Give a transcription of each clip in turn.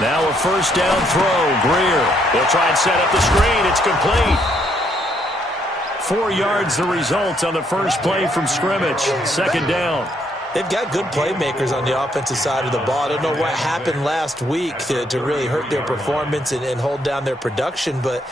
Now a first down throw. Greer. He'll try and set up the screen. It's complete. 4 yards the result on the first play from scrimmage. Second down. They've got good playmakers on the offensive side of the ball. I don't know what happened last week to really hurt their performance and hold down their production, but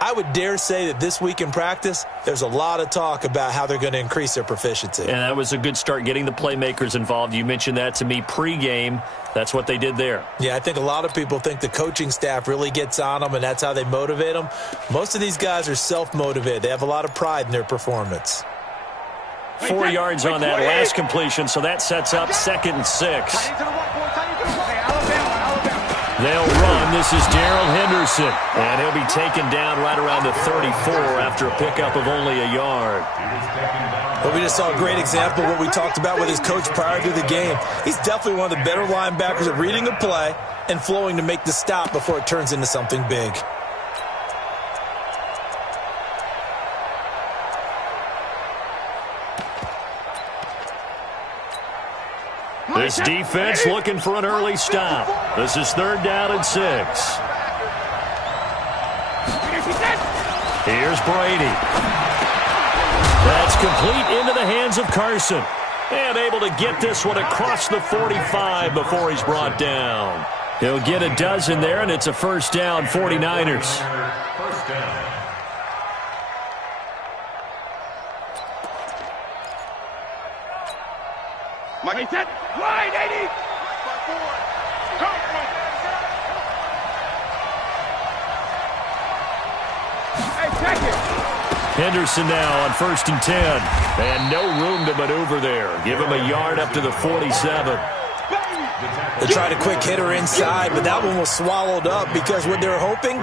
I would dare say that this week in practice, there's a lot of talk about how they're going to increase their proficiency. And that was a good start, getting the playmakers involved. You mentioned that to me pregame. That's what they did there. Yeah, I think a lot of people think the coaching staff really gets on them, and that's how they motivate them. Most of these guys are self-motivated. They have a lot of pride in their performance. 4 yards on that last completion, so that sets up 2nd and 6. They'll run. This is Darrell Henderson, and he'll be taken down right around the 34 after a pickup of only a yard. Well, we just saw a great example of what we talked about with his coach prior to the game. He's definitely one of the better linebackers at reading a play and flowing to make the stop before it turns into something big. This defense looking for an early stop. This is 3rd down and 6. Here's Brady. That's complete into the hands of Carson. And able to get this one across the 45 before he's brought down. He'll get a dozen there, and it's a first down, 49ers. First down. Mike, set, wide, 80. Hey, check it. Henderson now on 1st and 10. And no room to maneuver there. Give him a yard up to the 47. They tried a quick hitter inside, but that one was swallowed up because what they're hoping,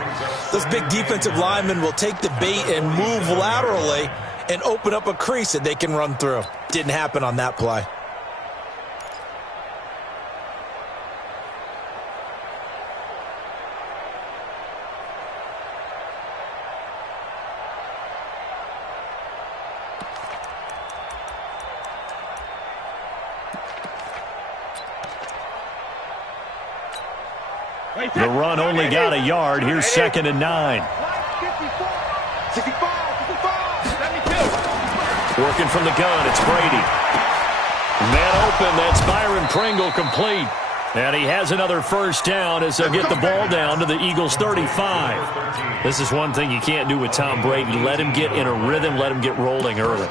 those big defensive linemen will take the bait and move laterally and open up a crease that they can run through. Didn't happen on that play. The run only got a yard. Here's 2nd and 9. Working from the gun, it's Brady. Man open, that's Byron Pringle, complete. And he has another first down as they'll get the ball down to the Eagles' 35. This is one thing you can't do with Tom Brady. Let him get in a rhythm, let him get rolling early.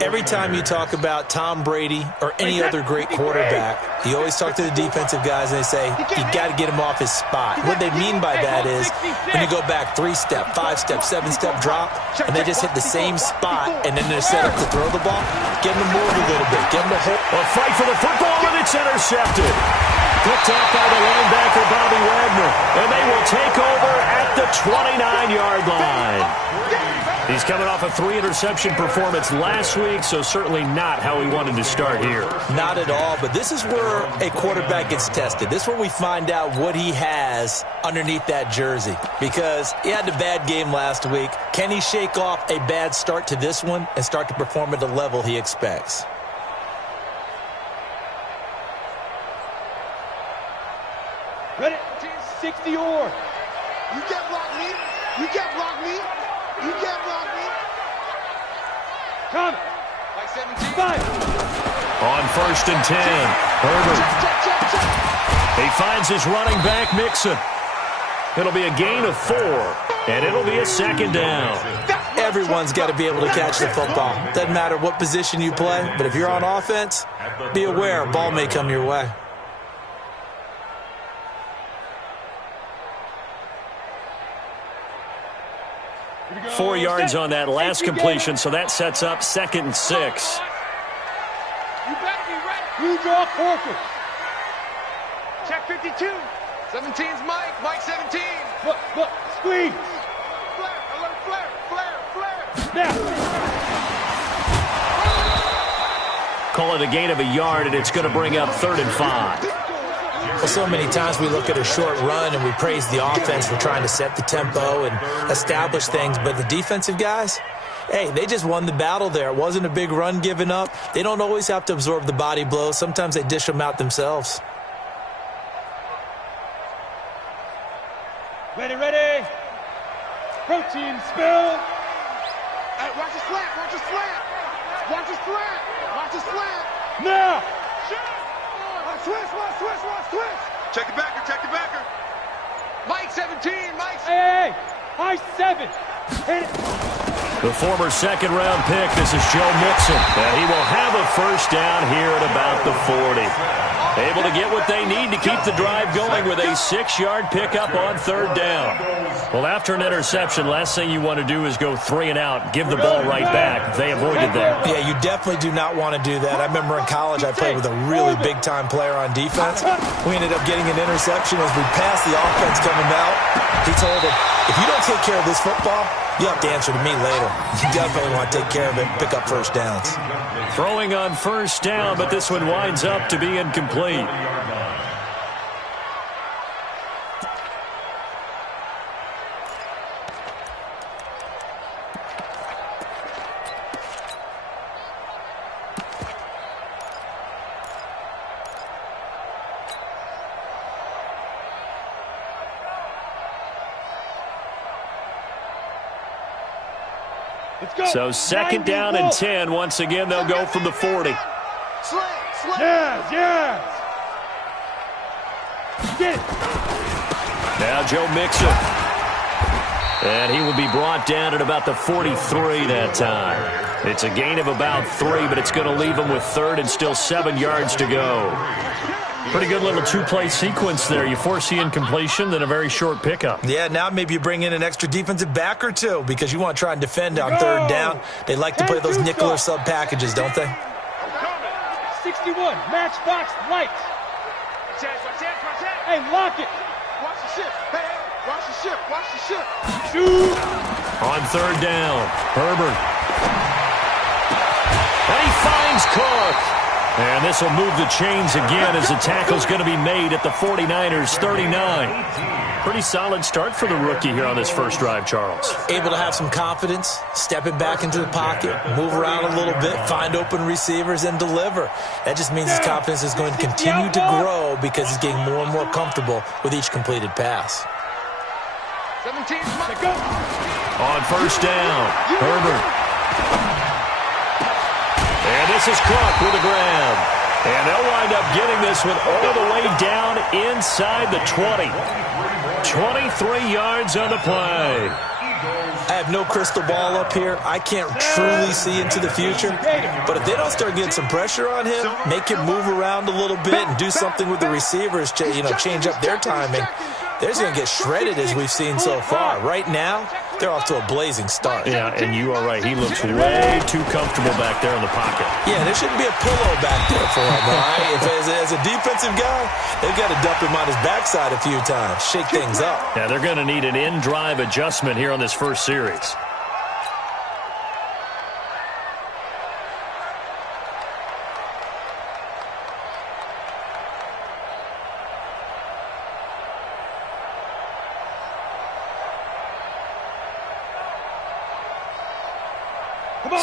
Every time you talk about Tom Brady or any other great quarterback, you always talk to the defensive guys and they say, you got to get him off his spot. What they mean by that is when you go back 3-step, 5-step, 7-step drop, and they just hit the same spot, and then they're set up to throw the ball, get them to move a little bit, get them to hold. A fight for the football, and it's intercepted. Picked off by the linebacker, Bobby Wagner, and they will take over at the 29-yard line. He's coming off a 3-interception performance last week, so certainly not how he wanted to start here. Not at all, but this is where a quarterback gets tested. This is where we find out what he has underneath that jersey, because he had a bad game last week. Can he shake off a bad start to this one and start to perform at the level he expects? Ready? 60 or. You can't block me. You can't block me. You can't block me. Come. Like 17. 5. On 1st and 10, Herbert. He finds his running back, Mixon. It'll be a gain of 4, and it'll be a 2nd down. Everyone's got to be able to catch the football. Doesn't matter what position you play, but if you're on offense, be aware a ball may come your way. Four yards on that last completion, so that sets up 2nd and 6. You better be ready. You draw Corker. Check 52. 17's Mike. Mike 17. Look, squeeze. Flare, alert, flare. Snap. Call it a gain of a yard, and it's going to bring up 3rd and 5. Well, so many times we look at a short run and we praise the offense for trying to set the tempo and establish things, but the defensive guys, hey, they just won the battle there. It wasn't a big run given up. They don't always have to absorb the body blows. Sometimes they dish them out themselves. Ready. Protein spill. Hey, watch the slant. Watch the slant. Watch the slant. Watch the slant. Now. Switch. Check the backer. Mike 17. Hey. High 7. Hit it. The former second-round pick, this is Joe Mixon, and he will have a first down here at about the 40. Able to get what they need to keep the drive going with a 6-yard pickup on third down. Well, after an interception, last thing you want to do is go 3 and out, give the ball right back. They avoided that. Yeah, you definitely do not want to do that. I remember in college I played with a really big-time player on defense. We ended up getting an interception as we passed the offense coming out. He told him, if you don't take care of this football, you have to answer to me later. You definitely want to take care of it, pick up first downs. Throwing on first down, but this one winds up to be incomplete. So second down and 10. Once again, they'll go from the 40. Yes. Get it. Now Joe Mixon. And he will be brought down at about the 43 that time. It's a gain of about 3, but it's going to leave him with third and still 7 yards to go. Pretty good little two-play sequence there. You force the incompletion, then a very short pickup. Yeah, now maybe you bring in an extra defensive back or two because you want to try and defend on third down. They like to play those nickel or sub packages, don't they? 61, matchbox lights. Hey, lock it. Watch the ship. Hey, watch the ship. Shoot. On third down, Herbert. And he finds Cook. And this will move the chains again as the tackle's going to be made at the 49ers' 39. Pretty solid start for the rookie here on this first drive, Charles. Able to have some confidence, stepping back into the pocket, move around a little bit, find open receivers, and deliver. That just means his confidence is going to continue to grow because he's getting more and more comfortable with each completed pass. 17. On first down, Herbert. And this is Cook with a grab. And they'll wind up getting this one all the way down inside the 20. 23 yards on the play. I have no crystal ball up here. I can't truly see into the future. But if they don't start getting some pressure on him, make him move around a little bit and do something with the receivers, change up their timing, they're going to get shredded as we've seen so far. Right now, they're off to a blazing start. Yeah, and you are right. He looks way too comfortable back there in the pocket. Yeah, there shouldn't be a pillow back there for him, all right? As a defensive guy, they've got to dump him on his backside a few times, shake things up. Yeah, they're going to need an in-drive adjustment here on this first series.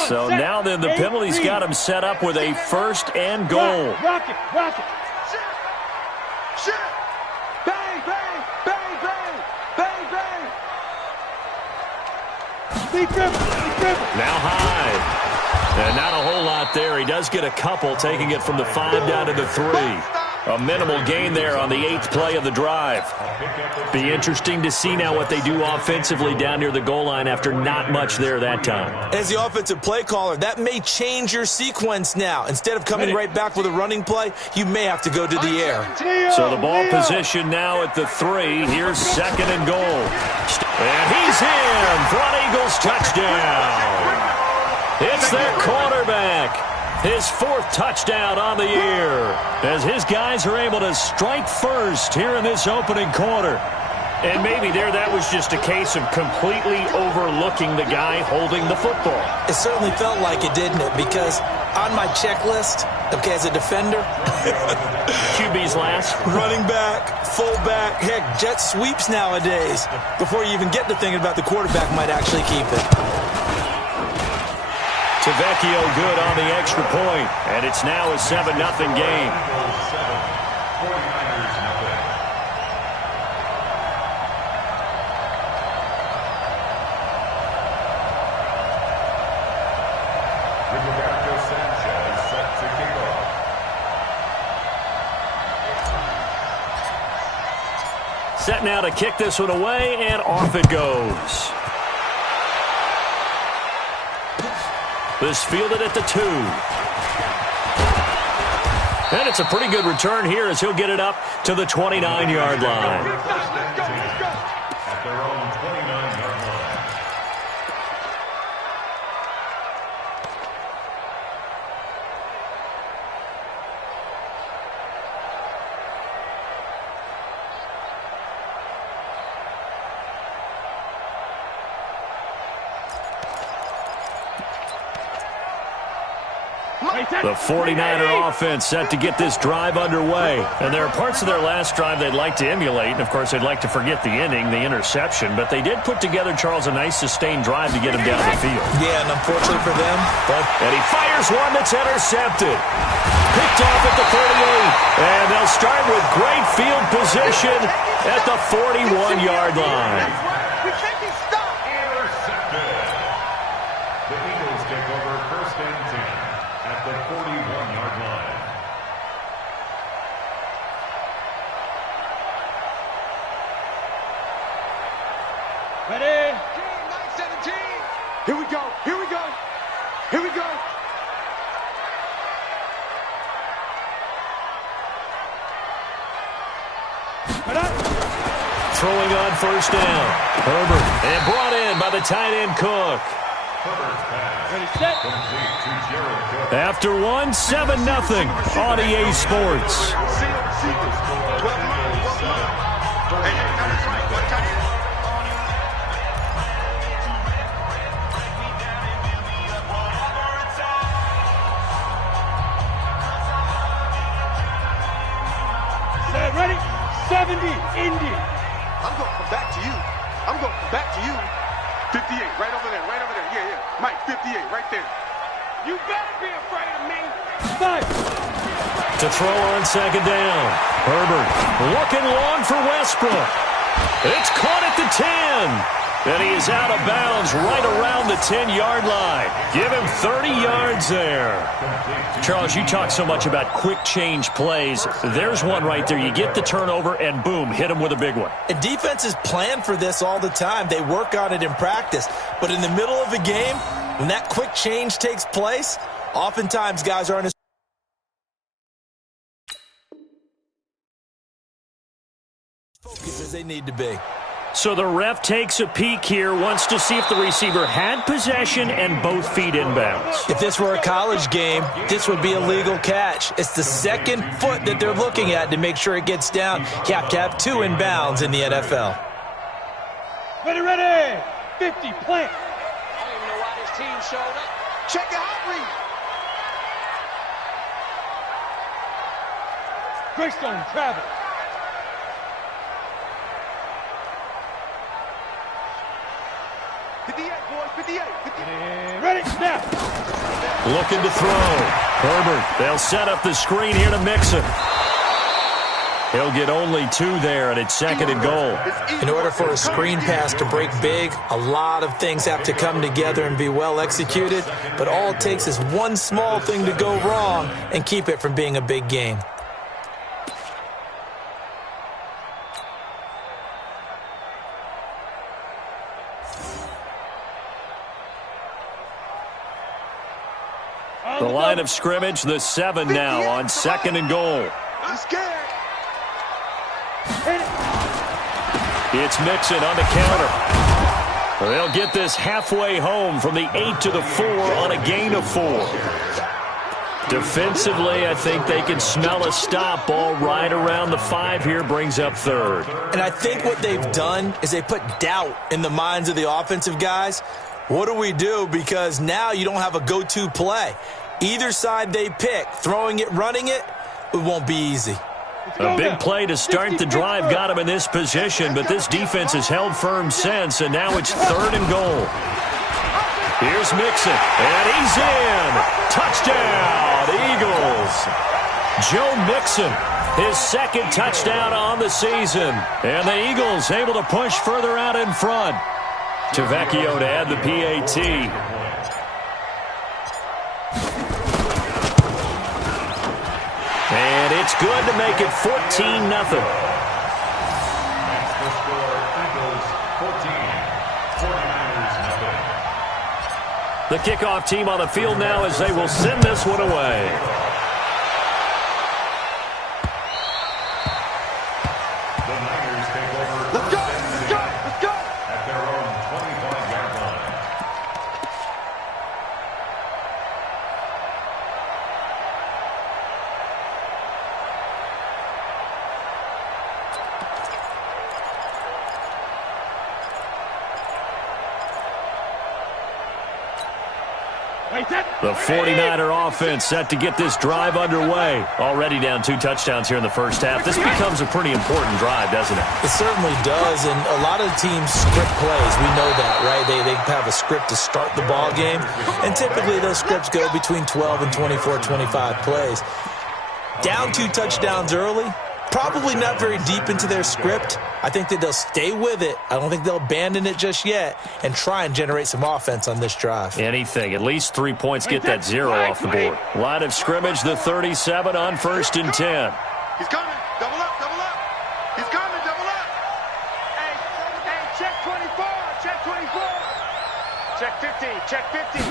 So now then the penalty's got him set up with a first and goal. Rock it. Shit. Bang. Now high. And not a whole lot there. He does get a couple, taking it from the 5 down to the 3. A minimal gain there on the 8th play of the drive. Be interesting to see now what they do offensively down near the goal line after not much there that time. As the offensive play caller, that may change your sequence now. Instead of coming right back with a running play, you may have to go to the air. So the ball position now at the 3. Here's second and goal. And he's in. Front Eagles touchdown. It's their quarterback. His 4th touchdown on the year as his guys are able to strike first here in this opening quarter. And maybe that was just a case of completely overlooking the guy holding the football. It certainly felt like it, didn't it? Because on my checklist, okay, as a defender, QB's last. Running back, fullback, heck, jet sweeps nowadays. Before you even get to thinking about the quarterback might actually keep it. Tavecchio good on the extra point, and it's now a 7-0 game. Set now to kick this one away, and off it goes. This fielded at the 2. And it's a pretty good return here as he'll get it up to the 29-yard line. At their own 29-yard line. The 49er offense set to get this drive underway. And there are parts of their last drive they'd like to emulate. And, of course, they'd like to forget the ending, the interception. But they did put together, Charles, a nice sustained drive to get him down the field. Yeah, and unfortunately for them, and he fires one that's intercepted. Picked off at the 38. And they'll start with great field position at the 41-yard line. We can't be stopped. Intercepted. The Eagles take over 1st and 10 at the 41-yard line. Ready? 9-17. Here we go. Here we go. Here we go. Throwing on 1st down. Herbert. And brought in by the tight end Cook. Herbert's pass. Ready, set. Complete to Jared Cook. After 1, 7-0 on EA Sports. Set, ready? 70, Indy. I'm going to come back to you. I'm going to come back to you. 58, right over there, right over there. Yeah, yeah. Mike, 58, right there. You better be afraid of me. 5. To throw on 2nd down. Herbert looking long for Westbrook. It's caught at the 10. And he is out of bounds right around the 10-yard line. Give him 30 yards there. Charles, you talk so much about quick change plays. There's one right there. You get the turnover, and boom, hit him with a big one. And defenses plan for this all the time. They work on it in practice. But in the middle of a game, when that quick change takes place, oftentimes guys aren't as focused as they need to be. So the ref takes a peek here, wants to see if the receiver had possession and both feet inbounds. If this were a college game, this would be a legal catch. It's the 2nd foot that they're looking at to make sure it gets down. You have to have 2 inbounds in the NFL. Ready, ready. 50, plant. I don't even know why this team showed up. Check your hot read. Greystone, travel. Ready, snap. Looking to throw. Herbert, they'll set up the screen here to Mixon. He'll get only 2 there, and it's 2nd and goal. In order for a screen pass to break big, a lot of things have to come together and be well executed, but all it takes is one small thing to go wrong and keep it from being a big game. The line of scrimmage, the 7 now on 2nd and goal. I'm scared. It's Mixon on the counter. They'll get this halfway home from the 8 to the 4 on a gain of 4. Defensively, I think they can smell a stop. Ball right around the 5 here, brings up 3rd. And I think what they've done is they put doubt in the minds of the offensive guys. What do we do? Because now you don't have a go-to play. Either side they pick, throwing it, running it, it won't be easy. A big play to start the drive got him in this position, but this defense has held firm since, and now it's 3rd and goal. Here's Mixon, and he's in. Touchdown, Eagles. Joe Mixon, his 2nd touchdown on the season, and the Eagles able to push further out in front. Tavecchio to add the PAT. And it's good to make it 14-0. The kickoff team on the field now as they will send this one away. The Niners take over. Let's go! Let's go! Let's go! At their own 25-yard line. The 49er offense set to get this drive underway. Already down 2 touchdowns here in the first half. This becomes a pretty important drive, doesn't it? It certainly does, and a lot of teams script plays. We know that, right? They have a script to start the ball game, and typically those scripts go between 12 and 24, 25 plays. Down 2 touchdowns early, probably not very deep into their script. I think that they'll stay with it. I don't think they'll abandon it just yet and try and generate some offense on this drive. Anything. At least 3 points get that 0 off the board. Line of scrimmage, the 37 on 1st and 10. He's coming. Double up, double up. He's coming, double up. Hey, check 24, check 24. Check 50, check 50.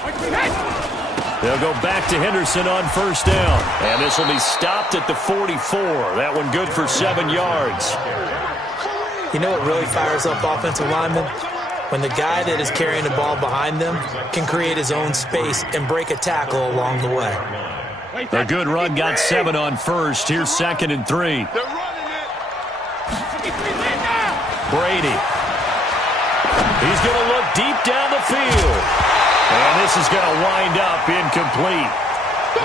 They'll go back to Henderson on 1st down. And this will be stopped at the 44. That one good for 7 yards. You know what really fires up offensive linemen? When the guy that is carrying the ball behind them can create his own space and break a tackle along the way. A good run got 7 on 1st. Here's 2nd and 3. They're running it. Brady. He's going to look deep down the field. And this is going to wind up incomplete.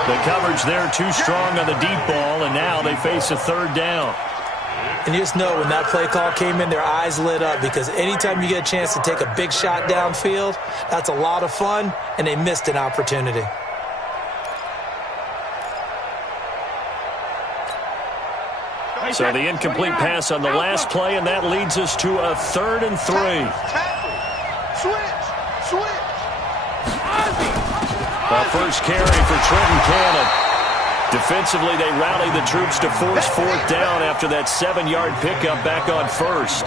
The coverage there too strong on the deep ball, and now they face a 3rd down. And you just know when that play call came in, their eyes lit up, because anytime you get a chance to take a big shot downfield, that's a lot of fun, and they missed an opportunity. So the incomplete pass on the last play, and that leads us to a 3rd and 3. Switch. A first carry for Trenton Cannon. Defensively, they rally the troops to force 4th down after that 7-yard pickup back on 1st.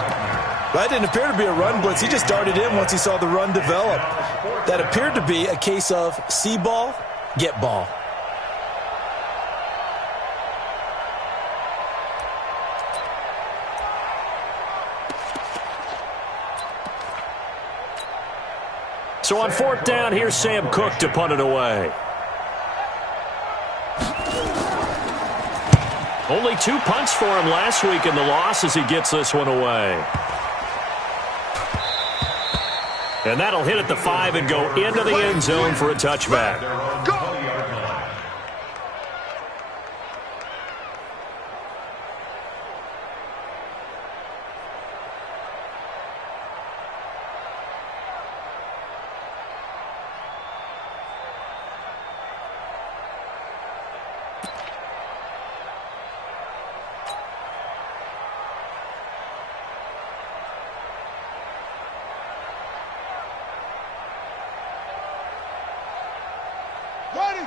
That didn't appear to be a run blitz. He just darted in once he saw the run develop. That appeared to be a case of see ball, get ball. So on 4th down, here's Sam Cook to punt it away. Only 2 punts for him last week in the loss as he gets this one away. And that'll hit at the 5 and go into the end zone for a touchback. Go.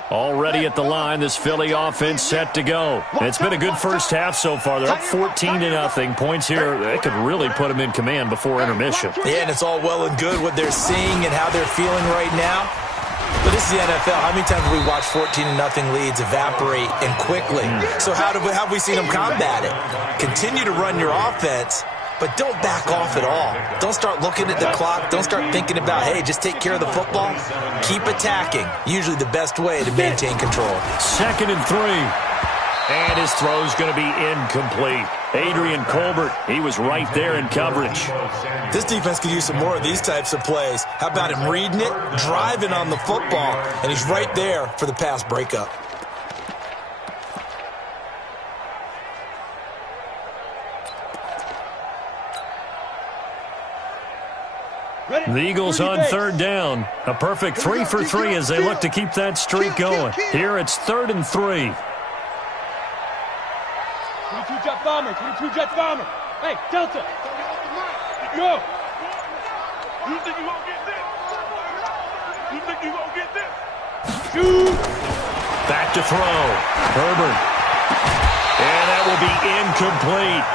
Already at the line, this Philly offense set to go. And it's been a good first half so far. They're up 14-0. Points here, they could really put them in command before intermission. Yeah, and it's all well and good what they're seeing and how they're feeling right now. But this is the NFL. How many times have we watched 14-0 leads evaporate and quickly? So how have we seen them combat it? Continue to run your offense, but don't back off at all. Don't start looking at the clock. Don't start thinking about, hey, just take care of the football. Keep attacking. Usually the best way to maintain control. 2nd and 3. And his throw's going to be incomplete. Adrian Colbert, he was right there in coverage. This defense could use some more of these types of plays. How about him reading it, driving on the football, and he's right there for the pass breakup. The Eagles on 3rd down. A perfect 3 for 3 as they look to keep that streak going. Here it's 3rd and 3. 22 jet bomber, 22 jet bomber. Hey, Delta. Go. You think you gonna get this? You think you gonna get this? Shoot. Back to throw. Herbert. And that will be incomplete.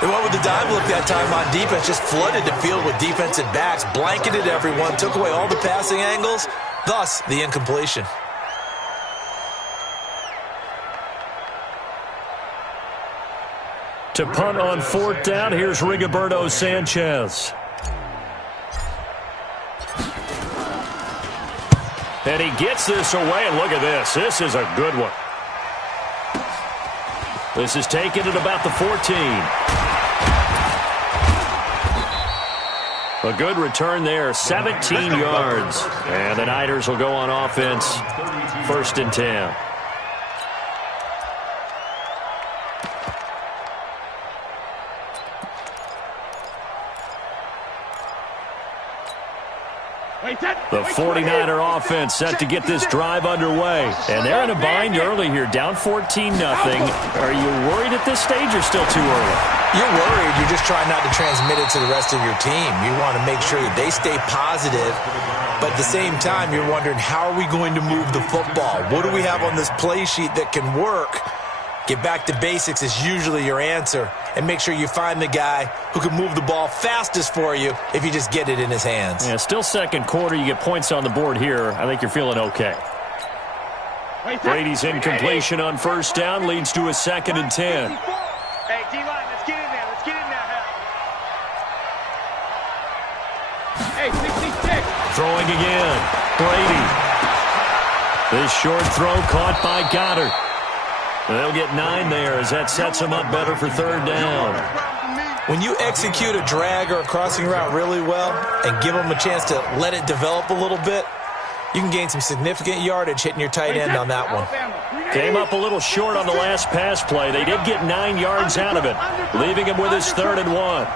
They went with the dime look that time on defense, just flooded the field with defensive backs, blanketed everyone, took away all the passing angles, Thus, the incompletion. To punt on 4th down, here's Rigoberto Sanchez. And he gets this away, and look at this. This is a good one. This is taken at about the 14. A good return there, 17 yards. And the Niners will go on offense, 1st and 10. The 49er offense set to get this drive underway. And they're in a bind early here, down 14-0. Are you worried at this stage or still too early? You're worried. You're just trying not to transmit it to the rest of your team. You want to make sure that they stay positive. But at the same time, you're wondering, how are we going to move the football? What do we have on this play sheet that can work? Get back to basics is usually your answer. And make sure you find the guy who can move the ball fastest for you if you just get it in his hands. Yeah, still second quarter. You get points on the board here. I think you're feeling okay. Brady's incompletion on 1st down leads to a 2nd and 10. Hey, D-line, let's get in there. Let's get in there. Hey, 66. Throwing again. Brady. This short throw caught by Goddard. They'll get 9 there as that sets them up better for 3rd down. When you execute a drag or a crossing route really well and give them a chance to let it develop a little bit, you can gain some significant yardage hitting your tight end on that one. Came up a little short on the last pass play. They did get 9 yards out of it, leaving him with his 3rd and 1.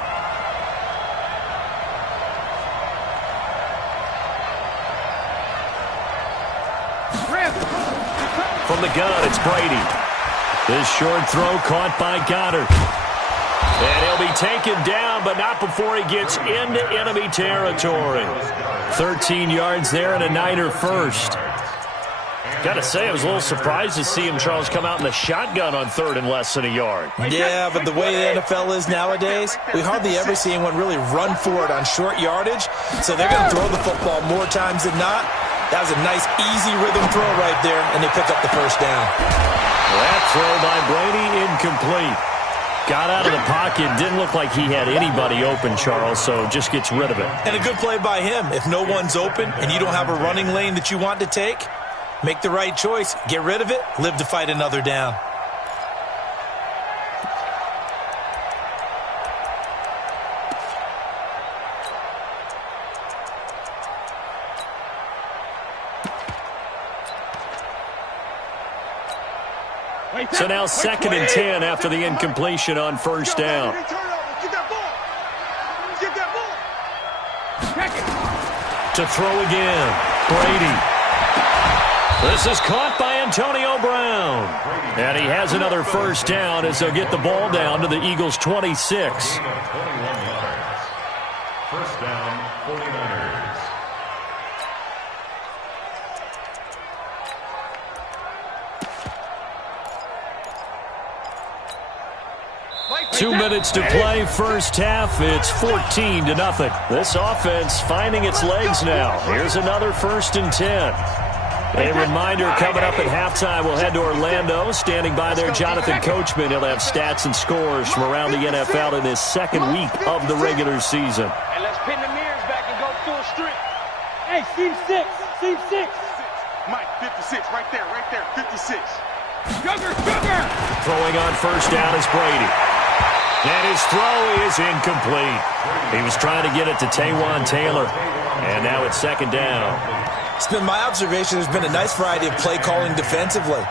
From the gun, it's Brady. This short throw caught by Goddard. And he'll be taken down, but not before he gets into enemy territory. 13 yards there and a Niner first. Got to say, I was a little surprised to see him, Charles, come out in the shotgun on 3rd and less than a yard. Yeah, but the way the NFL is nowadays, we hardly ever see anyone really run for it on short yardage. So they're going to throw the football more times than not. That was a nice, easy rhythm throw right there, and they pick up the 1st down. That throw by Brady, incomplete. Got out of the pocket, didn't look like he had anybody open, Charles, so just gets rid of it. And a good play by him. If no one's open and you don't have a running lane that you want to take, make the right choice. Get rid of it, live to fight another down. So now 2nd and 10 after the incompletion on 1st down. Get that ball. Get that ball. To throw again, Brady. This is caught by Antonio Brown. And he has another 1st down as they'll get the ball down to the Eagles' 26. 1st down, 49ers. 2 minutes to play, 1st half. It's 14-0. This offense finding its legs now. Here's another 1st and 10. A reminder coming up at halftime, we'll head to Orlando. Standing by there, Jonathan Coachman. He'll have stats and scores from around the NFL in this 2nd week of the regular season. Hey, let's pin the mirrors back and go full strength. Hey, seam 6. Seam 6. Mike, 56, right there, 56. Sugar. Throwing on 1st down is Brady. And his throw is incomplete. He was trying to get it to Taywan Taylor. And now it's 2nd down. It's been my observation there's been a nice variety of play calling defensively.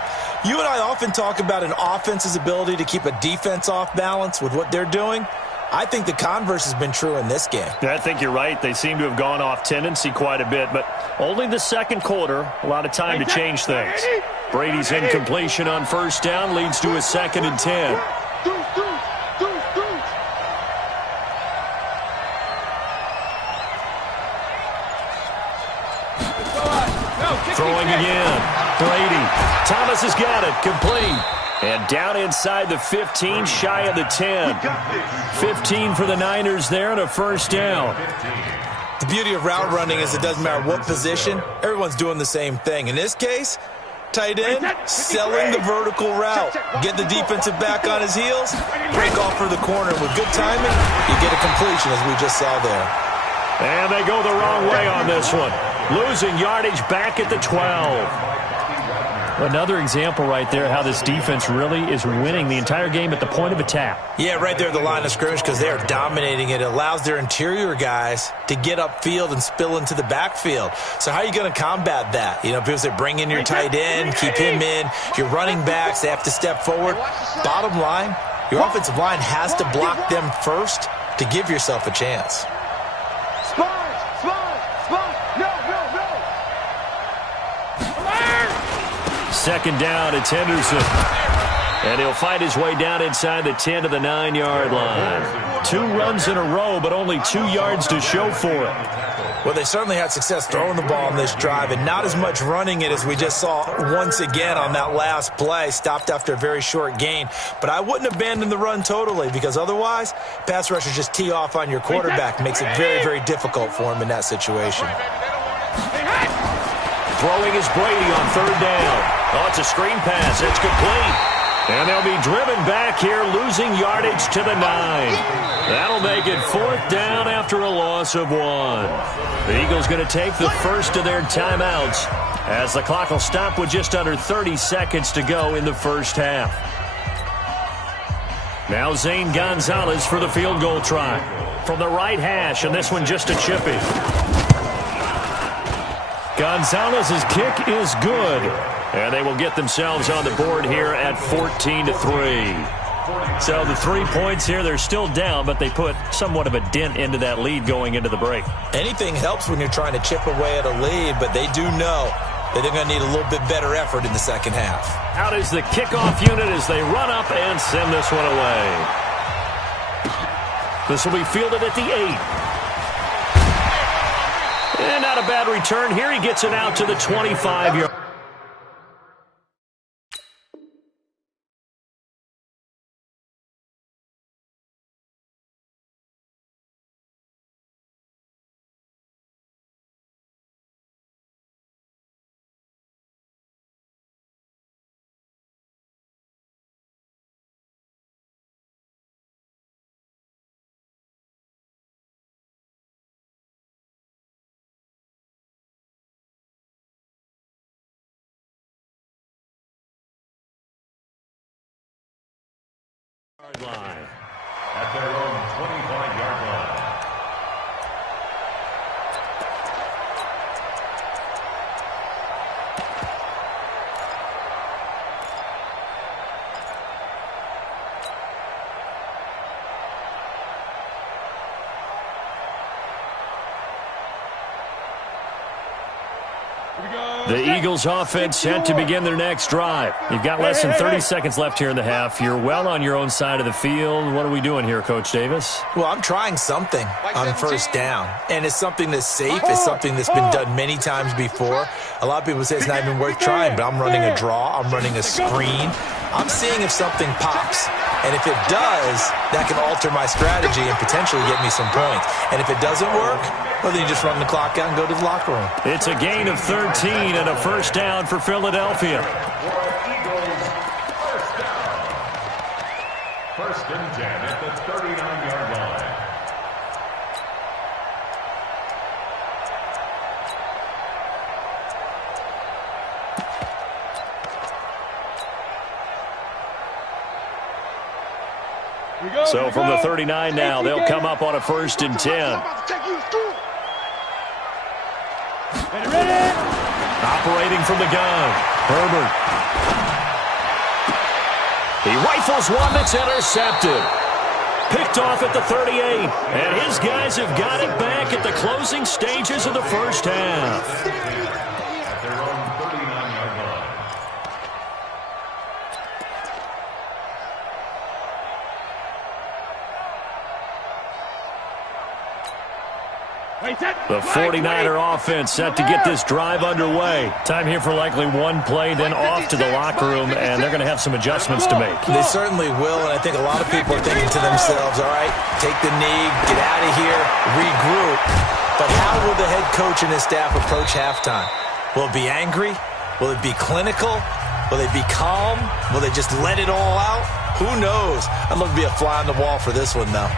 You and I often talk about an offense's ability to keep a defense off balance with what they're doing. I think the converse has been true in this game. I think you're right. They seem to have gone off tendency quite a bit, but only the 2nd quarter, a lot of time to change things. Brady's incompletion on 1st down leads to a 2nd and 10. Throwing again. Brady. Thomas has got it. Complete. And down inside the 15, shy of the 10. 15 for the Niners there and a 1st down. The beauty of route running is it doesn't matter what position, everyone's doing the same thing. In this case, tight end, selling the vertical route. Get the defensive back on his heels, break off for the corner. With good timing, you get a completion, as we just saw there. And they go the wrong way on this one. Losing yardage back at the 12. Another example right there how this defense really is winning the entire game at the point of attack. Yeah, right there at the line of scrimmage because they are dominating it. It allows their interior guys to get upfield and spill into the backfield. So how are you going to combat that? You know, people say bring in your tight end, keep him in. Your running backs, they have to step forward. Bottom line, your offensive line has to block them first to give yourself a chance. Second down, it's Henderson. And he'll fight his way down inside the 10 to the 9-yard line. 2 runs in a row, but only 2 yards to show for it. Well, they certainly had success throwing the ball on this drive and not as much running it as we just saw once again on that last play. Stopped after a very short gain. But I wouldn't abandon the run totally because otherwise, pass rushers just tee off on your quarterback. Makes it very, very difficult for him in that situation. Throwing is Brady on third down. Oh, it's a screen pass. It's complete. And they'll be driven back here, losing yardage to the 9. That'll make it 4th down after a loss of 1. The Eagles going to take the first of their timeouts as the clock will stop with just under 30 seconds to go in the first half. Now Zane Gonzalez for the field goal try. From the right hash, and this one just a chippy. Gonzalez's kick is good. And they will get themselves on the board here at 14-3. So the 3 points here, they're still down, but they put somewhat of a dent into that lead going into the break. Anything helps when you're trying to chip away at a lead, but they do know that they're going to need a little bit better effort in the second half. Out is the kickoff unit as they run up and send this one away. This will be fielded at the 8. And not a bad return here. He gets it out to the 25-yard. Line. At their own 25-yard line. The Eagles offense set to begin their next drive. You've got less than 30 seconds left here in the half. You're well on your own side of the field. What are we doing here, Coach Davis? Well, I'm trying something on first down, and it's something that's safe. It's something that's been done many times before. A lot of people say it's not even worth trying, but I'm running a draw. I'm running a screen. I'm seeing if something pops. And if it does, that can alter my strategy and potentially get me some points. And if it doesn't work, well, then you just run the clock out and go to the locker room. It's a gain of 13 and a first down for Philadelphia. First and 10 at the 39-yard line. So from the 39 now, they'll come up on a first and 10. Operating from the gun, Herbert. He rifles one that's intercepted. Picked off at the 38. And his guys have got it back at the closing stages of the first half. At their own 39-yard line. The 49er offense set to get this drive underway. Time here for likely one play, then off to the locker room, and they're going to have some adjustments to make. They certainly will, and I think a lot of people are thinking to themselves, all right, take the knee, get out of here, regroup. But how will the head coach and his staff approach halftime? Will it be angry? Will it be clinical? Will they be calm? Will they just let it all out? Who knows? I'd love to be a fly on the wall for this one, though.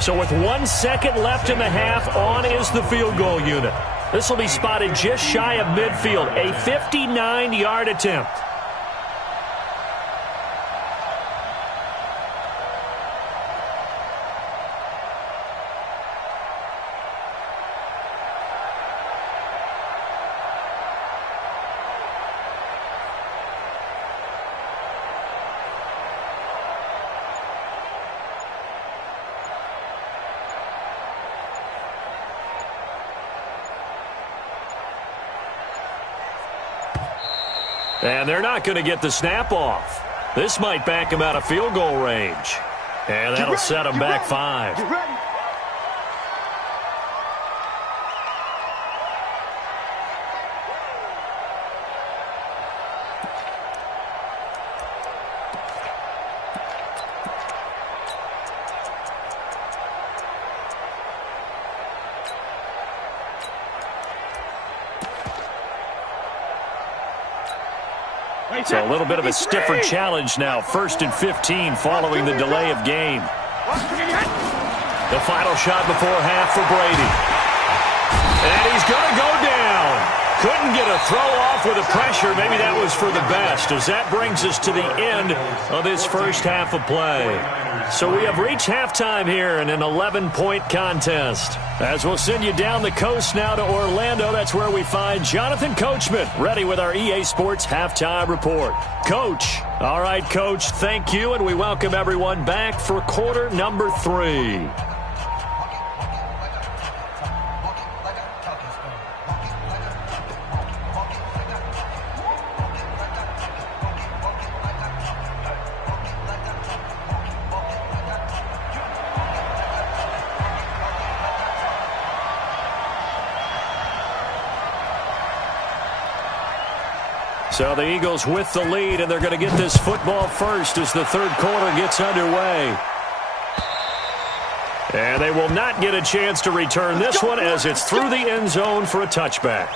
So with 1 second left in the half, on is the field goal unit. This will be spotted just shy of midfield, a 59-yard attempt. And they're not going to get the snap off. This might back him out of field goal range. And that'll set him back 5. So a little bit of a stiffer challenge now. 1st and 15 following the delay of game. The final shot before half for Brady. And he's going to go down. Couldn't get a throw off with the pressure. Maybe that was for the best, as that brings us to the end of this first half of play. So we have reached halftime here in an 11-point contest. As we'll send you down the coast now to Orlando, that's where we find Jonathan Coachman, ready with our EA Sports Halftime Report. Coach. All right, Coach, thank you, and we welcome everyone back for quarter number 3. So the Eagles with the lead, and they're going to get this football first as the third quarter gets underway. And they will not get a chance to return this one as it's through the end zone for a touchback.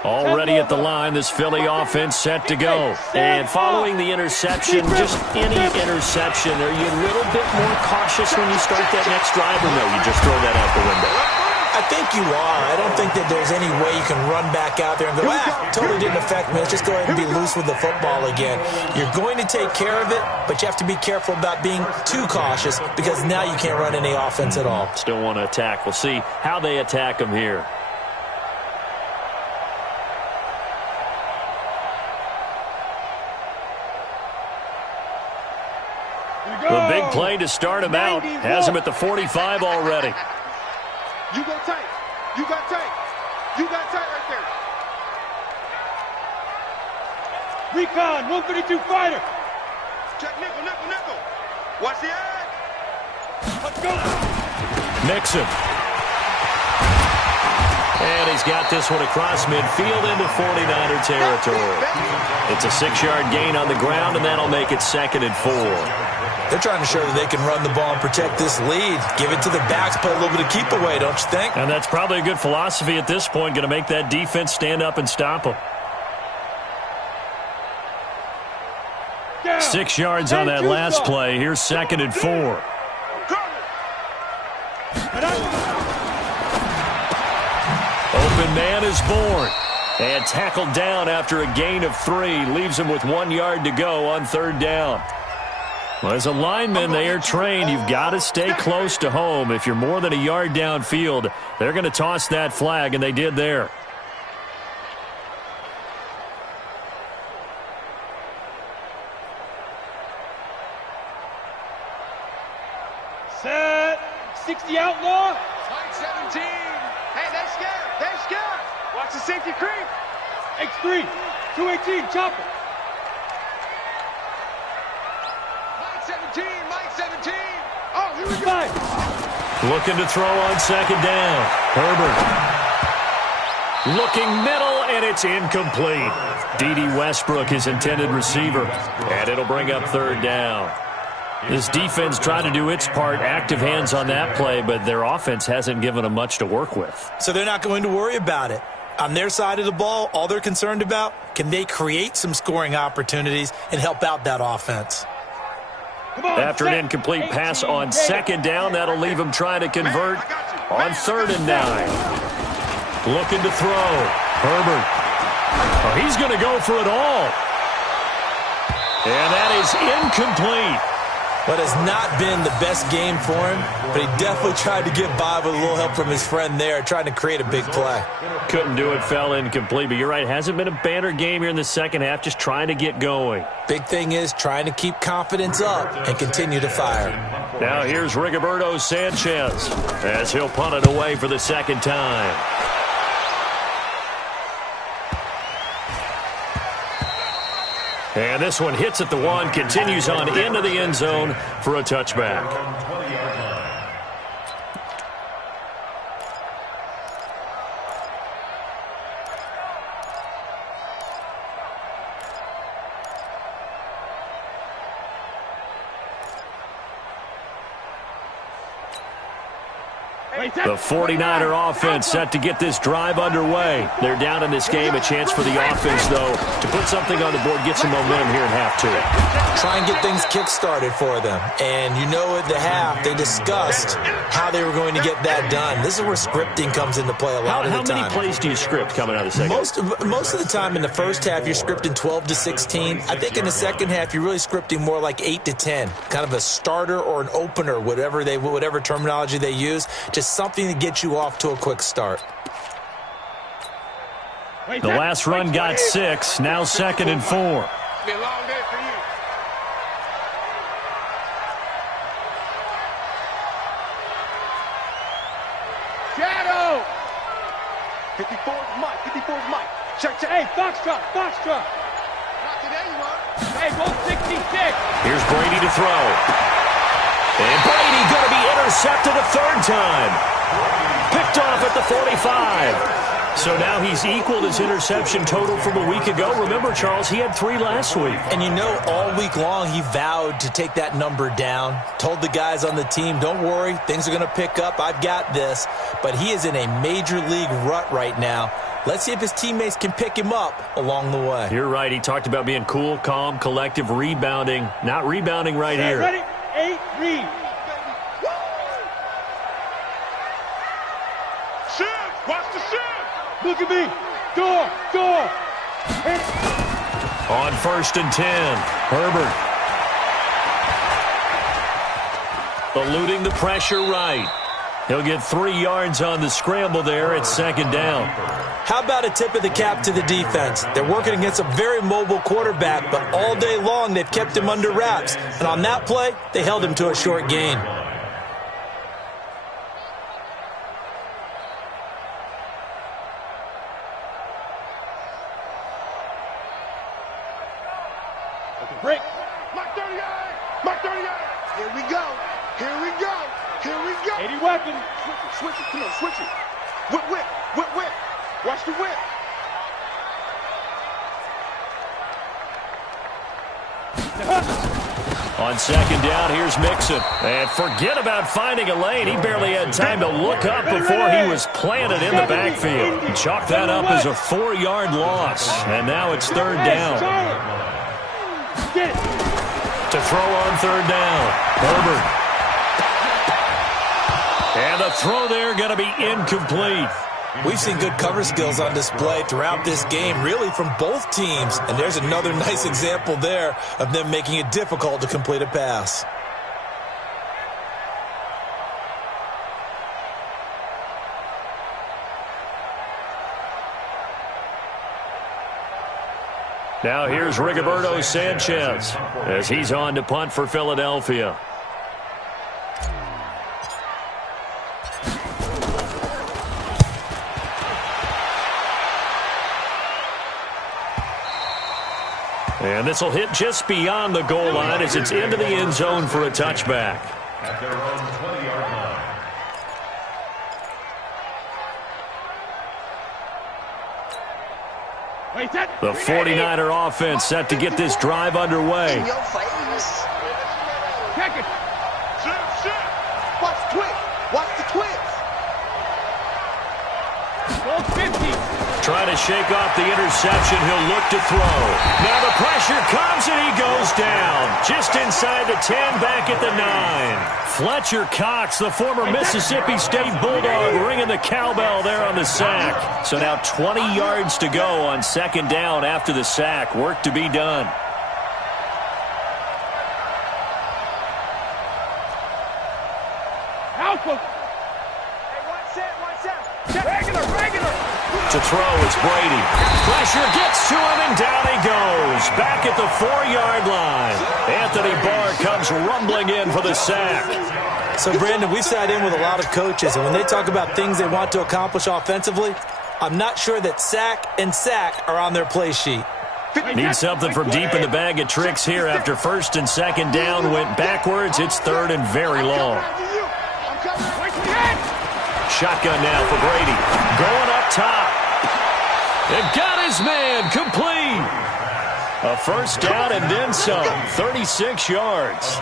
Already at the line, this Philly offense set to go. And following the interception, just any interception, are you a little bit more cautious when you start that next drive, or no, you just throw that out the window? I think you are. I don't think that there's any way you can run back out there and go, totally didn't affect me. Let's just go ahead and be loose with the football again. You're going to take care of it, but you have to be careful about being too cautious because now you can't run any offense at all. Still want to attack. We'll see how they attack them here. The big play to start him out has him at the 45 already. You go tight. You got tight. You got tight right there. Recon, 132 fighter. Check nickel, nickel, nickel. Watch the edge. Let's go. Mixon. And he's got this one across midfield into 49er territory. It's a 6-yard gain on the ground, and that'll make it 2nd and 4. They're trying to show that they can run the ball and protect this lead. Give it to the backs, play a little bit of keep away, don't you think? And that's probably a good philosophy at this point, going to make that defense stand up and stop them. 6 yards on that last play. Here's 2nd and 4. Open man is born. And tackled down after a gain of 3. Leaves him with 1 yard to go on 3rd down. Well, as a lineman, they are trained. You've got to stay close to home. If you're more than a yard downfield, they're going to toss that flag, and they did there. Set. 60 outlaw. Line 17. Hey, they're scared. They're scared. Watch the safety creep. X3. 218. Chopper. Line 17. Line 17. Oh, here we go. 5. Looking to throw on second down. Herbert. Looking middle, and it's incomplete. D.D. Westbrook, his intended receiver. And it'll bring up third down. This defense tried to do its part, active hands on that play, but their offense hasn't given them much to work with. So they're not going to worry about it. On their side of the ball, all they're concerned about, can they create some scoring opportunities and help out that offense? After an incomplete pass on second down, that'll leave them trying to convert on 3rd and 9. Looking to throw. Herbert. Oh, he's going to go for it all. And that is incomplete. But has not been the best game for him, but he definitely tried to get by with a little help from his friend there, trying to create a big play. Couldn't do it, fell incomplete. But you're right, hasn't been a banner game here in the second half, just trying to get going. Big thing is trying to keep confidence up and continue to fire. Now here's Rigoberto Sanchez as he'll punt it away for the second time. And this one hits at the 1, continues on into the end zone for a touchback. The 49er offense set to get this drive underway. They're down in this game. A chance for the offense, though, to put something on the board, get some momentum here in half 2. Try and get things kick-started for them. And you know at the half, they discussed how they were going to get that done. This is where scripting comes into play a lot of the time. How many plays do you script coming out of the second? Most of the time in the first half, you're scripting 12 to 16. I think in the second half, you're really scripting more like 8 to 10. Kind of a starter or an opener, whatever terminology they use. Just something to get you off to a quick start. The last run got 6, now 2nd and 4. Be a long day for you. Shadow. 54's Mike. 54's Mike. Check. Hey, Foxtrot. Foxtrot. Not today, you are. Hey, roll 66. Here's Brady to throw. And Brady going to be intercepted a 3rd time. Picked off at the 45. So now he's equaled his interception total from a week ago. Remember, Charles, he had 3 last week. And you know, all week long he vowed to take that number down. Told the guys on the team, don't worry, things are going to pick up. I've got this. But he is in a major league rut right now. Let's see if his teammates can pick him up along the way. You're right. He talked about being cool, calm, collective, rebounding. Not rebounding right here. Ready? 8, read. Shift. Watch the shift. Look at me. Door. Hit. On 1st and 10, Herbert. Eluding the pressure right. He'll get 3 yards on the scramble there at 2nd down. How about a tip of the cap to the defense? They're working against a very mobile quarterback, but all day long they've kept him under wraps. And on that play, they held him to a short gain. Break. Mike 38. Mike 38. Here we go. 80 weapon. Switch it. Come on, switch it. Whip. Watch the whip. On 2nd down, here's Mixon. And forget about finding a lane. He barely had time to look up before he was planted in the backfield. Chalk that up as a 4-yard loss. And now it's 3rd down. To throw on 3rd down, Herbert. And the throw there going to be incomplete. We've seen good cover skills on display throughout this game, really from both teams. And there's another nice example there of them making it difficult to complete a pass. Now here's Rigoberto Sanchez as he's on to punt for Philadelphia. And this will hit just beyond the goal line as it's into the end zone for a touchback. At their own 20-yard line. The 49er offense set to get this drive underway. In your face. Check it. Watch the twist. Watch the twist. Ball 50. Trying to shake off the interception. He'll look to throw. Now the pressure comes and he goes down. Just inside the 10, back at the 9. Fletcher Cox, the former Mississippi State Bulldog, ringing the cowbell there on the sack. So now 20 yards to go on second down after the sack. Work to be done. Alpha. Hey, one set. Regular. To throw, it's Brady. Pressure gets to him, and down he goes. Back at the 4-yard line. Anthony Barr comes rumbling in for the sack. So, Brandon, we've sat in with a lot of coaches, and when they talk about things they want to accomplish offensively, I'm not sure that sack and sack are on their play sheet. Need something from deep in the bag of tricks here after first and second down went backwards. It's third and very long. Shotgun now for Brady. Going up top. And got his man complete. A first down and then some. 36 yards.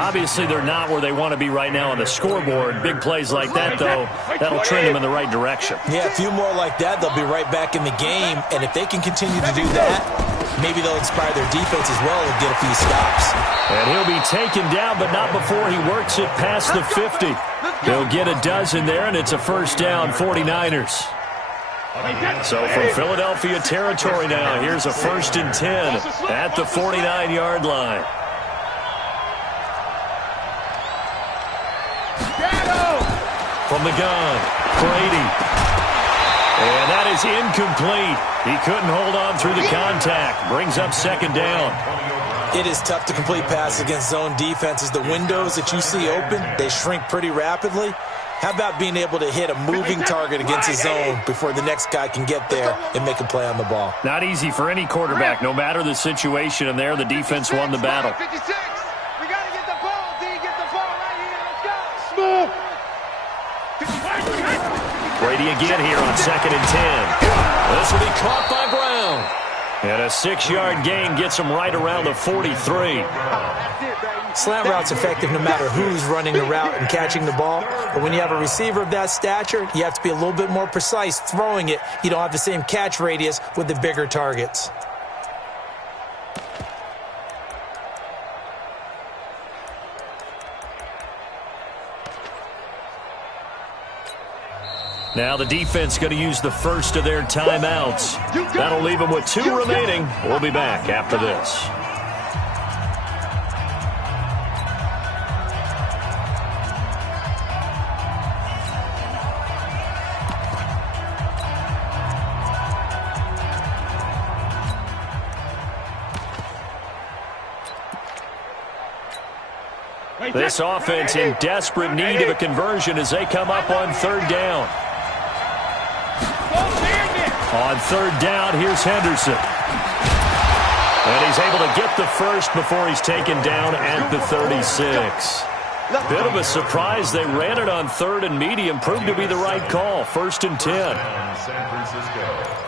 Obviously, they're not where they want to be right now on the scoreboard. Big plays like that, though, that'll trend them in the right direction. Yeah, a few more like that, they'll be right back in the game. And if they can continue to do that, maybe they'll inspire their defense as well and get a few stops. And he'll be taken down, but not before he works it past the 50. He'll get a dozen there, and it's a first down, 49ers. So from Philadelphia territory now, here's a 1st and 10 at the 49-yard line. From the gun, Brady. And that is incomplete. He couldn't hold on through the contact. Brings up second down. It is tough to complete passes against zone defenses. The windows that you see open, they shrink pretty rapidly. How about being able to hit a moving target against a zone before the next guy can get there and make a play on the ball? Not easy for any quarterback, no matter the situation, and there the defense won the battle. 56. We got to get the ball. D, get the ball right here. Let's go. Brady again here on 2nd and 10. This will be caught by Brown. And a 6-yard gain gets him right around the 43. Slant route's effective no matter who's running the route and catching the ball. But when you have a receiver of that stature, you have to be a little bit more precise throwing it. You don't have the same catch radius with the bigger targets. Now the defense going to use the first of their timeouts. That'll leave them with 2 remaining. We'll be back after this. This offense in desperate need of a conversion as they come up on 3rd down. On 3rd down, here's Henderson. And he's able to get the first before he's taken down at the 36. Bit of a surprise. They ran it on 3rd and medium. Proved to be the right call. 1st and 10. San Francisco.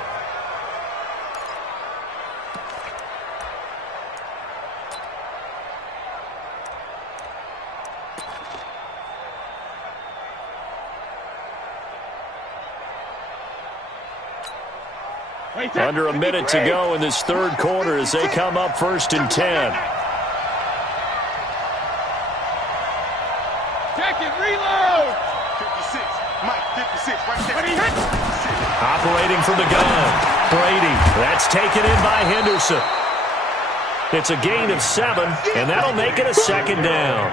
Under a minute to go in this 3rd quarter as they come up 1st and 10. Check it, reload. 56. Mike, 56, right there. Operating from the gun. Brady. That's taken in by Henderson. It's a gain of 7, and that'll make it a second down.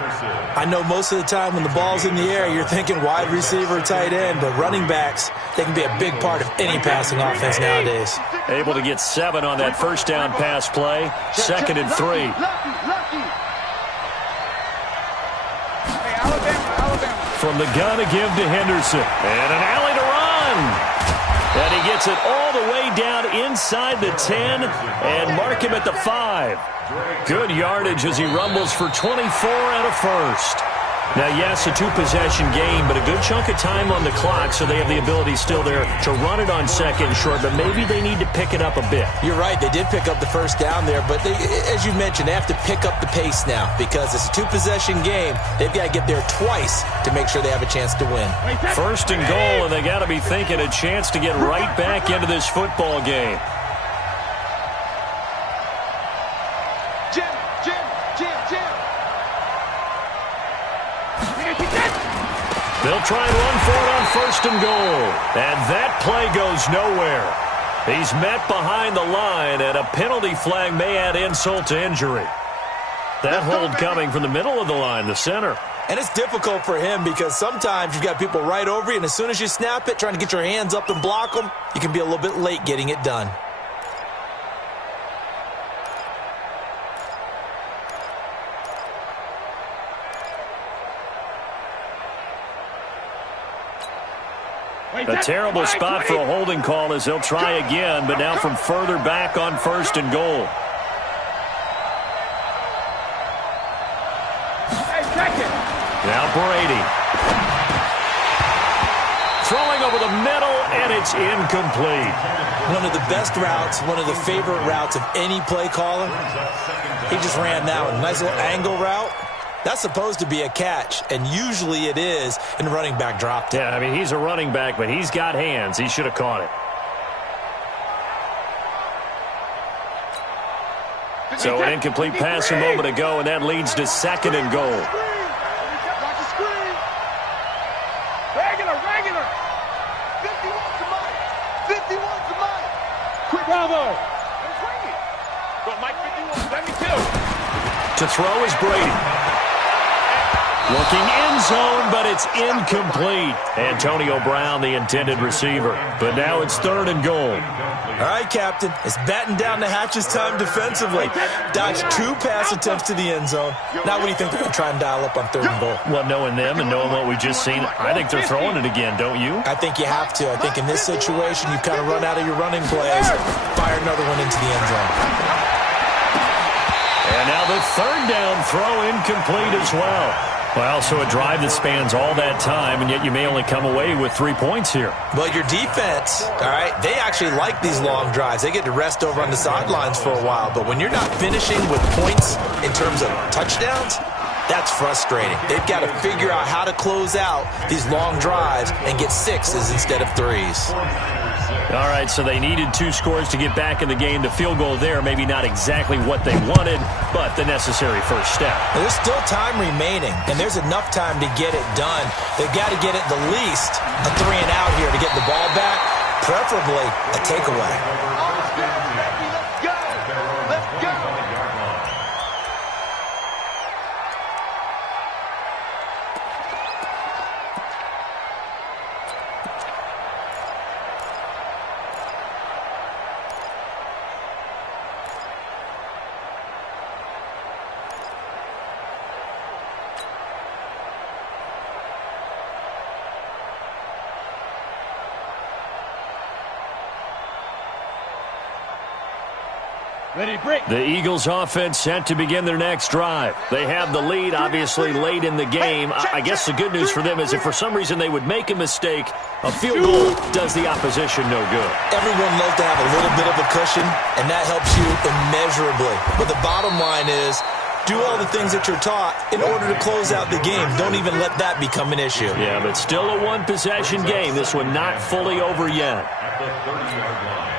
I know most of the time when the ball's in the air, you're thinking wide receiver, tight end, but running backs, they can be a big part of any passing offense nowadays. Able to get 7 on that first down pass play. 2nd and 3. From the gun, a give to Henderson. And an alley to run. And he gets it all the way down inside the 10 and mark him at the 5. Good yardage as he rumbles for 24 and a first. Now, yes, a 2-possession game, but a good chunk of time on the clock, so they have the ability still there to run it on 2nd and short, but maybe they need to pick it up a bit. You're right. They did pick up the first down there, but as you mentioned, they have to pick up the pace now because it's a 2-possession game. They've got to get there twice to make sure they have a chance to win. 1st and goal, and they got to be thinking a chance to get right back into this football game. They'll try and run for it on 1st and goal. And that play goes nowhere. He's met behind the line, and a penalty flag may add insult to injury. That hold coming from the middle of the line, the center. And it's difficult for him because sometimes you've got people right over you, and as soon as you snap it, trying to get your hands up and block them, you can be a little bit late getting it done. A terrible spot for a holding call as they'll try again, but now from further back on 1st and goal. Now Brady. Throwing over the middle, and it's incomplete. One of the best routes, one of the favorite routes of any play caller. He just ran that one. Nice little angle route. That's supposed to be a catch, and usually it is, and the running back dropped it. Yeah, I mean, he's a running back, but he's got hands. He should have caught it. So an incomplete pass a moment ago, and that leads to 2nd and goal. Regular. 51's the money. 51's the money. Quick, Bravo. But Mike 51, 72. To throw is Brady. Looking end zone, but it's incomplete. Antonio Brown, the intended receiver. But now it's 3rd and goal. All right, Captain. It's batten down the hatches time defensively. Dodged 2 pass attempts to the end zone. Now what do you think they're going to try and dial up on 3rd and goal? Well, knowing them and knowing what we just seen, I think they're throwing it again, don't you? I think you have to. I think in this situation, you've kind of run out of your running plays. Fire another one into the end zone. And now the 3rd down throw incomplete as well. Well, so a drive that spans all that time, and yet you may only come away with 3 points here. Well, your defense, all right, they actually like these long drives. They get to rest over on the sidelines for a while. But when you're not finishing with points in terms of touchdowns, that's frustrating. They've got to figure out how to close out these long drives and get 6s instead of 3s. All right, so they needed 2 scores to get back in the game. The field goal there, maybe not exactly what they wanted, but the necessary first step. Well, there's still time remaining, and there's enough time to get it done. They've got to get at the least a 3 and out here to get the ball back, preferably a takeaway. Ready, break. The Eagles offense set to begin their next drive. They have the lead, obviously, late in the game. I guess the good news for them is if for some reason they would make a mistake, a field goal does the opposition no good. Everyone loves to have a little bit of a cushion, and that helps you immeasurably. But the bottom line is, do all the things that you're taught in order to close out the game. Don't even let that become an issue. Yeah, but still a one-possession game. This one not fully over yet. At the 30-yard line.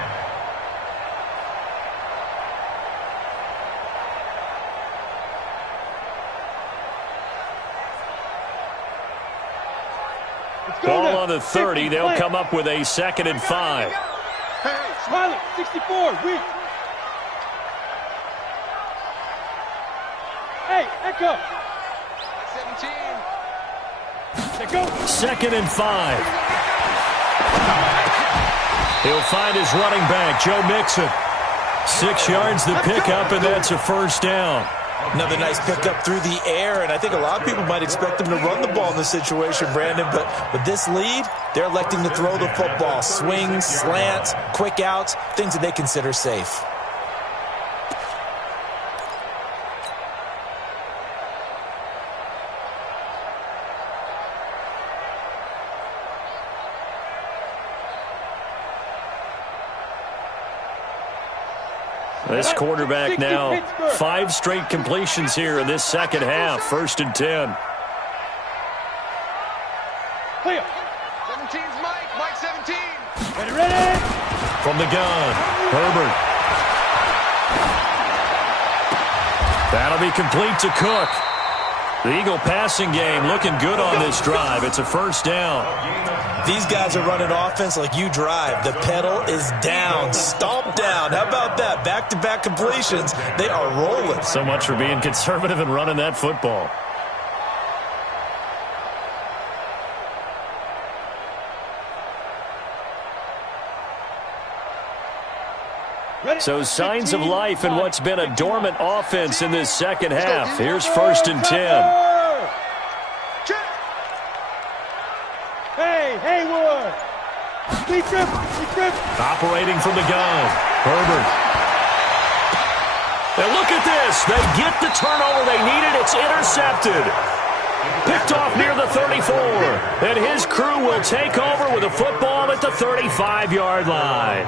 Ball on the 30. They'll come up with a 2nd and 5. Smiley, 64, weak. Hey, Echo. 17. 2nd and 5. He'll find his running back, Joe Mixon. 6 yards the pickup, and that's a 1st down. Another nice pickup through the air, and I think a lot of people might expect them to run the ball in this situation, Brandon, but with this lead, they're electing to throw the football. Swings, slants, quick outs, things that they consider safe. This quarterback now 5 straight completions here in this second half. 1st and 10. Clear. 17's Mike. Mike 17. Ready. From the gun, Herbert. That'll be complete to Cook. The Eagle passing game looking good on this drive. It's a 1st down. These guys are running offense like you drive. The pedal is down, stomp down. How about that? Back-to-back completions. They are rolling. So much for being conservative and running that football. So signs of life in what's been a dormant offense in this second half. Here's 1st and 10. Hey, Haywood. He tripped. Operating from the gun, Herbert. And look at this. They get the turnover they needed. It's intercepted. Picked off near the 34. And his crew will take over with a football at the 35-yard line.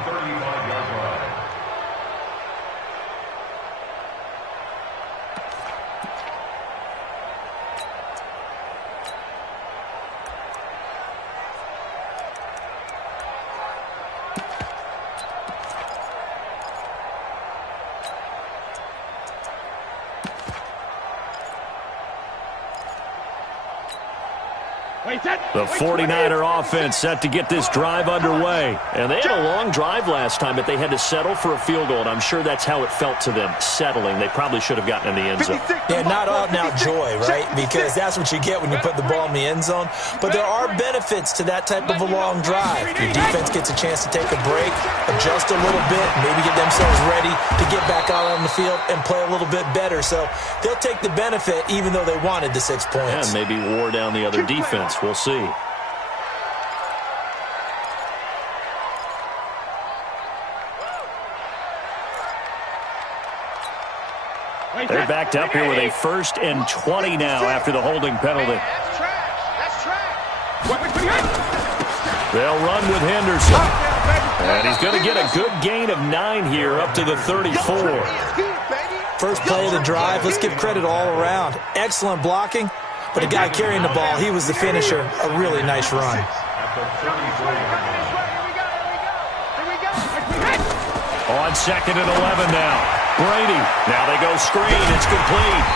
The 49er offense set to get this drive underway. And they had a long drive last time, but they had to settle for a field goal, and I'm sure that's how it felt to them, settling. They probably should have gotten in the end zone. Yeah, not out-and-out joy, right? Because that's what you get when you put the ball in the end zone. But there are benefits to that type of a long drive. Your defense gets a chance to take a break, adjust a little bit, maybe get themselves ready to get back out on the field and play a little bit better. So they'll take the benefit even though they wanted the 6 points. And maybe wore down the other defense. We'll see. They're backed up here with a 1st and 20 now after the holding penalty. That's trash. They'll run with Henderson. And he's going to get a good gain of 9 here up to the 34. First play of the drive, let's give credit all around. Excellent blocking, but the guy carrying the ball, he was the finisher. A really nice run. On 2nd and 11 now. Brady. Now they go screen. It's complete.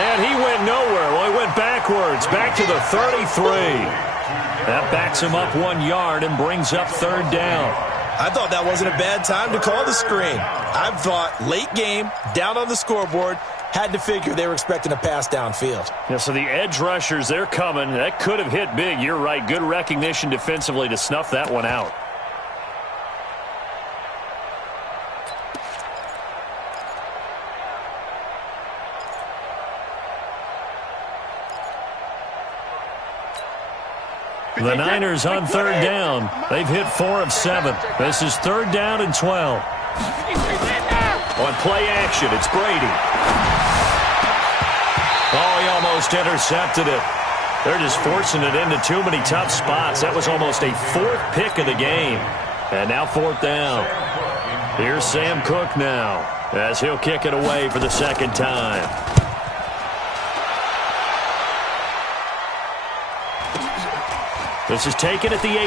And he went nowhere. Well, he went backwards. Back to the 33. That backs him up 1 yard and brings up 3rd down. I thought that wasn't a bad time to call the screen. I thought late game, down on the scoreboard, had to figure they were expecting a pass downfield. Yeah, so the edge rushers, they're coming. That could have hit big. You're right. Good recognition defensively to snuff that one out. The Niners on 3rd down. They've hit 4 of 7. This is 3rd down and 12. On play action, it's Brady. Oh, he almost intercepted it. They're just forcing it into too many tough spots. That was almost a 4th pick of the game. And now 4th down. Here's Sam Cook now as he'll kick it away for the 2nd time. This is taken at the 18.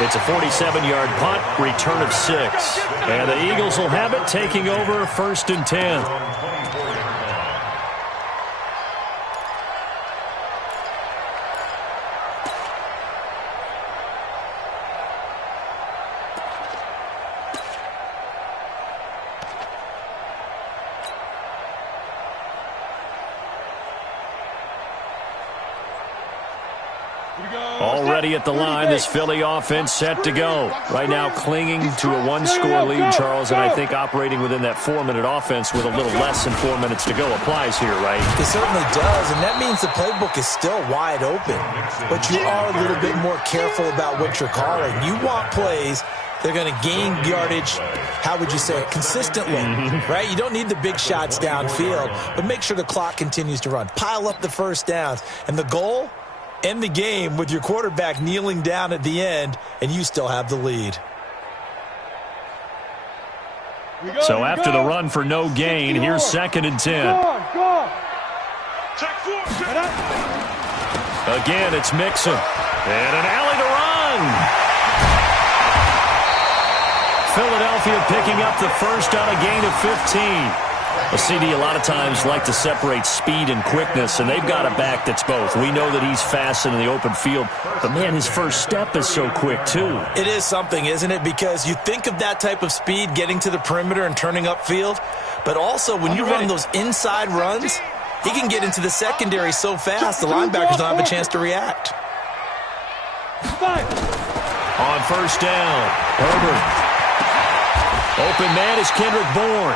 It's a 47-yard punt, return of 6. And the Eagles will have it, taking over 1st and 10. Already at the line, this Philly offense set to go. Right now clinging to a one-score lead, Charles, and I think operating within that 4-minute offense with a little less than 4 minutes to go applies here, right? It certainly does, and that means the playbook is still wide open. But you are a little bit more careful about what you're calling. You want plays they're going to gain yardage, how would you say it, consistently, right? You don't need the big shots downfield, but make sure the clock continues to run. Pile up the first downs. And the goal, end the game with your quarterback kneeling down at the end, and you still have the lead. So after the run for no gain, here's 2nd and 10. Again, it's Mixon. And an alley to run. Philadelphia picking up the first on a gain of 15. A CD a lot of times like to separate speed and quickness, and they've got a back that's both. We know that he's fast in the open field, but, man, his first step is so quick, too. It is something, isn't it? Because you think of that type of speed getting to the perimeter and turning upfield, but also when you run those inside runs, he can get into the secondary so fast the linebackers don't have a chance to react. On first down, Herbert. Open man is Kendrick Bourne.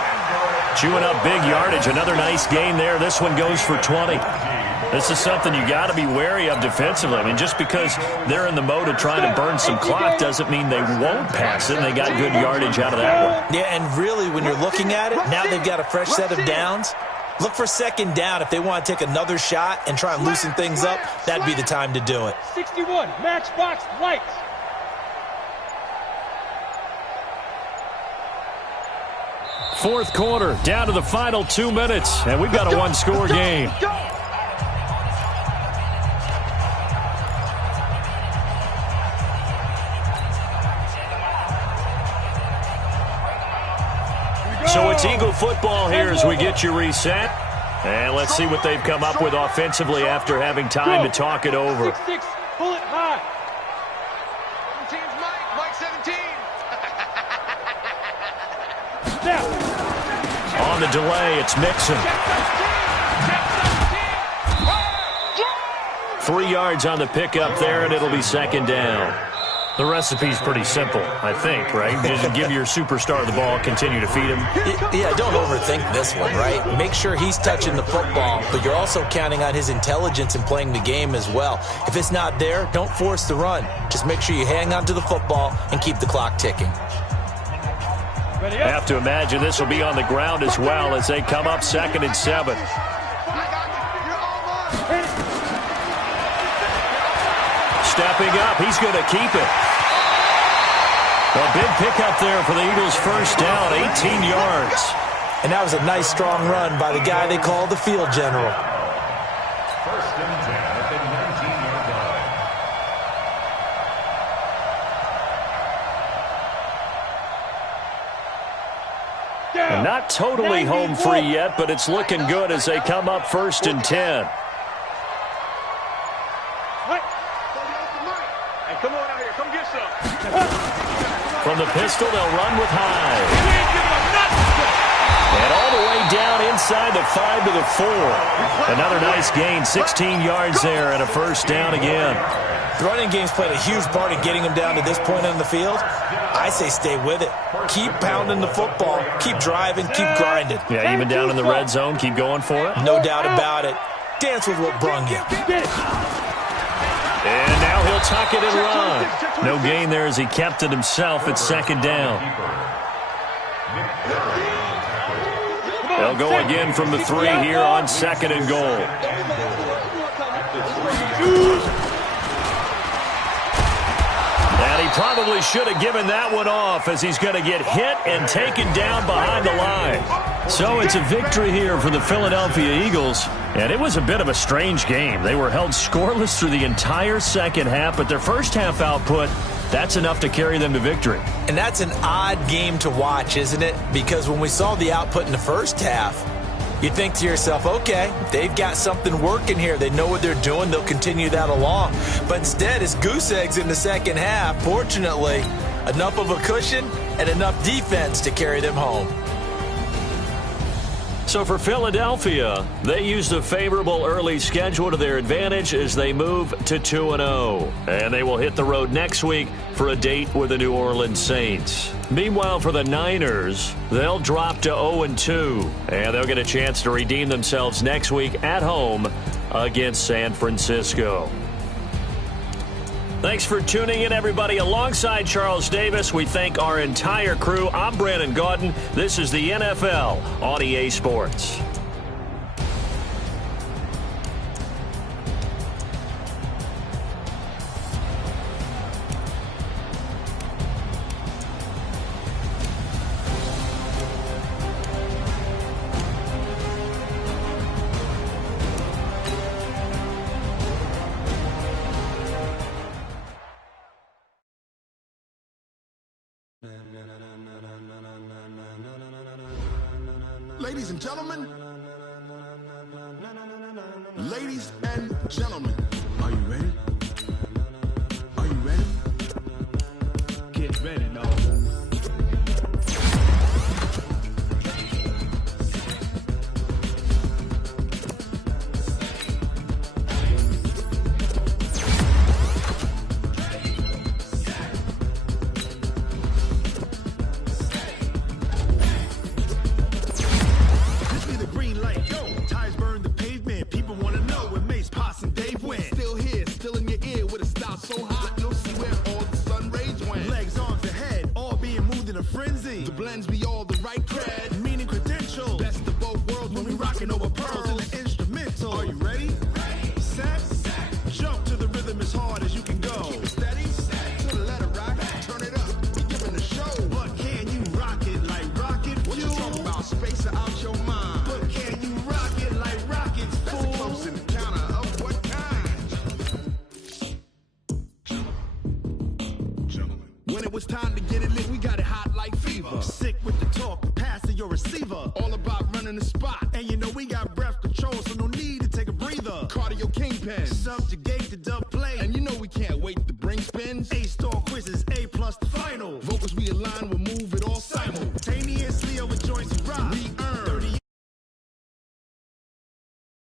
Chewing up big yardage. Another nice gain there. This one goes for 20. This is something you got to be wary of defensively. I mean, just because they're in the mode of trying to burn some clock doesn't mean they won't pass it, and they got good yardage out of that one. Yeah, and really, when you're looking at it, now they've got a fresh set of downs. Look for 2nd down. If they want to take another shot and try and loosen things up, that'd be the time to do it. 61, matchbox lights. Fourth quarter, down to the final 2 minutes, and we've got a one-score game. So it's Eagle football here as we get you reset. And let's see what they've come up with offensively after having time to talk it over. 6-6, pull it high. 17's Mike 17. Now. On the delay, it's Mixon. 3 yards on the pickup there, and it'll be 2nd down. The recipe's pretty simple, I think, right? Just give your superstar the ball, continue to feed him. Yeah, don't overthink this one, right? Make sure he's touching the football, but you're also counting on his intelligence in playing the game as well. If it's not there, don't force the run. Just make sure you hang on to the football and keep the clock ticking. I have to imagine this will be on the ground as well as they come up 2nd and 7. Stepping up, he's going to keep it. A big pickup there for the Eagles' first down, 18 yards. And that was a nice, strong run by the guy they call the field general. 1st and 10 at the 19-yard line. And not totally home free yet, but it's looking good as they come up 1st and 10. Hey, come on out here. Come get some. From the pistol, they'll run with Hyde. And all the way down inside the 5 to the 4. Another nice gain, 16 yards there, and a first down again. The running game's played a huge part in getting him down to this point on the field. I say stay with it. Keep pounding the football. Keep driving. Keep grinding. Yeah, even down in the red zone, keep going for it. No doubt about it. Dance with what brung you. And now he'll tuck it and run. No gain there as he kept it himself at 2nd down. They'll go again from the 3 here on 2nd and goal. And he probably should have given that one off as he's going to get hit and taken down behind the line. So it's a victory here for the Philadelphia Eagles. And it was a bit of a strange game. They were held scoreless through the entire second half, but their first half output, that's enough to carry them to victory. And that's an odd game to watch, isn't it? Because when we saw the output in the first half, you think to yourself, okay, they've got something working here. They know what they're doing. They'll continue that along. But instead, it's goose eggs in the second half. Fortunately, enough of a cushion and enough defense to carry them home. So So for Philadelphia, they used a favorable early schedule to their advantage as they move to 2-0. And they will hit the road next week for a date with the New Orleans Saints. Meanwhile, for the Niners, they'll drop to 0-2. And they'll get a chance to redeem themselves next week at home against San Francisco. Thanks for tuning in, everybody. Alongside Charles Davis, we thank our entire crew. I'm Brandon Gaudin. This is the NFL on EA Sports. Ladies and gentlemen, are you ready? Are you ready? Get ready, dog. When it was time to get it lit, we got it hot like fever. Sick with the talk, pass to your receiver. All about running the spot. And you know we got breath control, so no need to take a breather. Cardio kingpin, subjugate the dub play. And you know we can't wait to